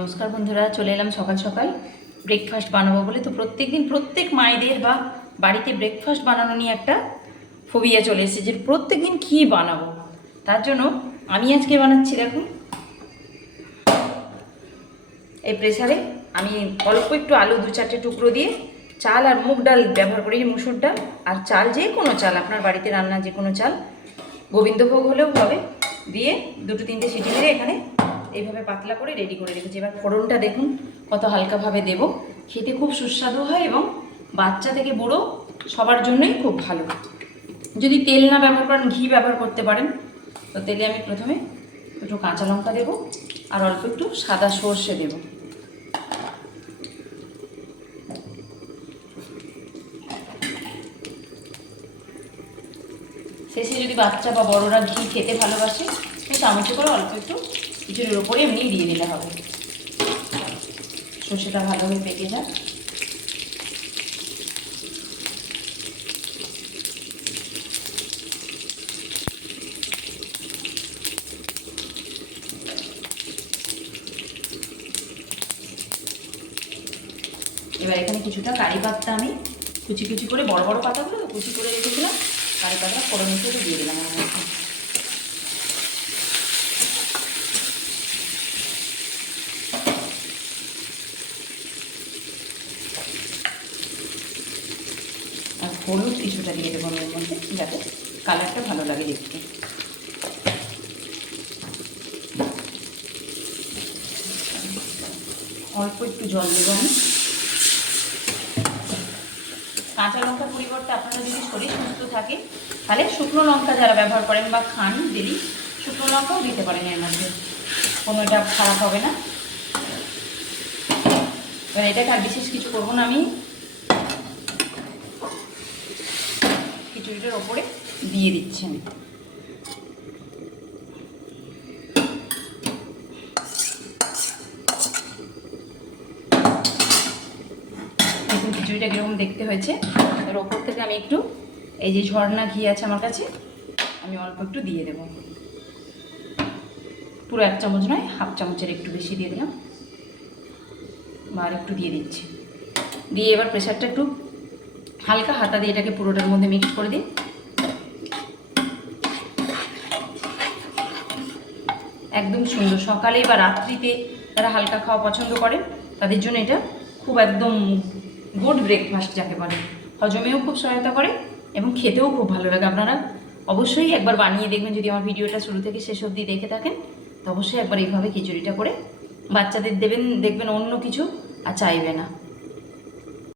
নমস্কার বন্ধুরা, চলে এলাম সকাল সকাল ব্রেকফাস্ট বানাবো বলে। তো প্রত্যেকদিন প্রত্যেক মায়েদের বা বাড়িতে ব্রেকফাস্ট বানানো নিয়ে একটা ফোবিয়া চলে এসেছে যে প্রত্যেকদিন কী বানাবো। তার জন্য আমি আজকে বানাচ্ছি, দেখুন এই প্রেসারে আমি অল্প একটু আলু 2-4টে টুকরো দিয়ে চাল আর মুগ ডাল ব্যবহার করি, মুসুর ডাল আর চাল, যে কোনো চাল আপনার বাড়িতে রান্না যে কোনো চাল, গোবিন্দভোগ হলেও হবে, দিয়ে 2-3টে সিটি মেরে এখানে এইভাবে পাতলা করে রেডি করে রেখেছি। এবার ফোড়নটা দেখুন কত হালকাভাবে দেব, খেতে খুব সুস্বাদু হয় এবং বাচ্চা থেকে বুড়ো সবার জন্যই খুব ভালো। যদি তেল না ব্যবহার করেন, ঘি ব্যবহার করতে পারেন। তো তেলে আমি প্রথমে একটু কাঁচা লঙ্কা দেবো আর অল্প একটু সাদা সর্ষে দেব। শেষে যদি বাচ্চা বা বড়রা ঘি খেতে ভালোবাসে, সেই চামচে করে অল্প একটু খিচুড়ির ওপরে এমনি দিয়ে দিলে হবে। সর্ষেটা ভালোভাবে পেকে যাক। এবার এখানে কিছুটা কারি পাতা আমি কুচি কুচি করে, বড় বড় পাতাগুলো কুচি করে রেখেছিলাম, কারি পাতা ফোড়ন হিসেবে দিয়ে দিলাম আমার মধ্যে। আর হলুদ কিছুটা দিয়ে দেবো এর মধ্যে, যাতে কালারটা ভালো লাগে দেখতে। অল্প একটু জল দেবো আমি। কাঁচা লঙ্কার পরিবর্তে আপনারা যদি শরীর সুস্থ থাকে তাহলে শুকনো লঙ্কা যারা ব্যবহার করেন বা খান ডেলি, শুকনো লঙ্কাও দিতে পারেন এর মধ্যে, কোনো এটা খারাপ হবে না। এবার এটাকে আর বিশেষ কিছু করবো না, আমি খিচুড়িটার ওপরে দিয়ে দিচ্ছি। দেখুন খিচুড়িটা কীরকম দেখতে হয়েছে। এর ওপর থেকে আমি একটু, এই যে ঝর্ণা ঘি আছে আমার কাছে, আমি অল্প একটু দিয়ে দেবো। পুরো 1 চামচ নয়, হাফ চামচের একটু বেশি দিয়ে দিলাম, বা আর একটু দিয়ে দিচ্ছি। দিয়ে এবার প্রেসারটা একটু হালকা হাতা দিয়ে এটাকে পুরোটার মধ্যে মিক্স করে দিই। একদম সুন্দর, সকালে বা রাত্রিতে যারা হালকা খাওয়া পছন্দ করেন তাদের জন্য এটা খুব একদম গুড ব্রেকফাস্ট যাকে বলে। হজমেও খুব সহায়তা করে এবং খেতেও খুব ভালো লাগে। আপনারা অবশ্যই একবার বানিয়ে দেখবেন, যদি আমার ভিডিওটা শুরু থেকে শেষ অবধি দেখে থাকেন তো অবশ্যই একবার এইভাবে খিচুড়িটা করে বাচ্চাদের দেবেন, দেখবেন অন্য কিছু আর চাইবে না।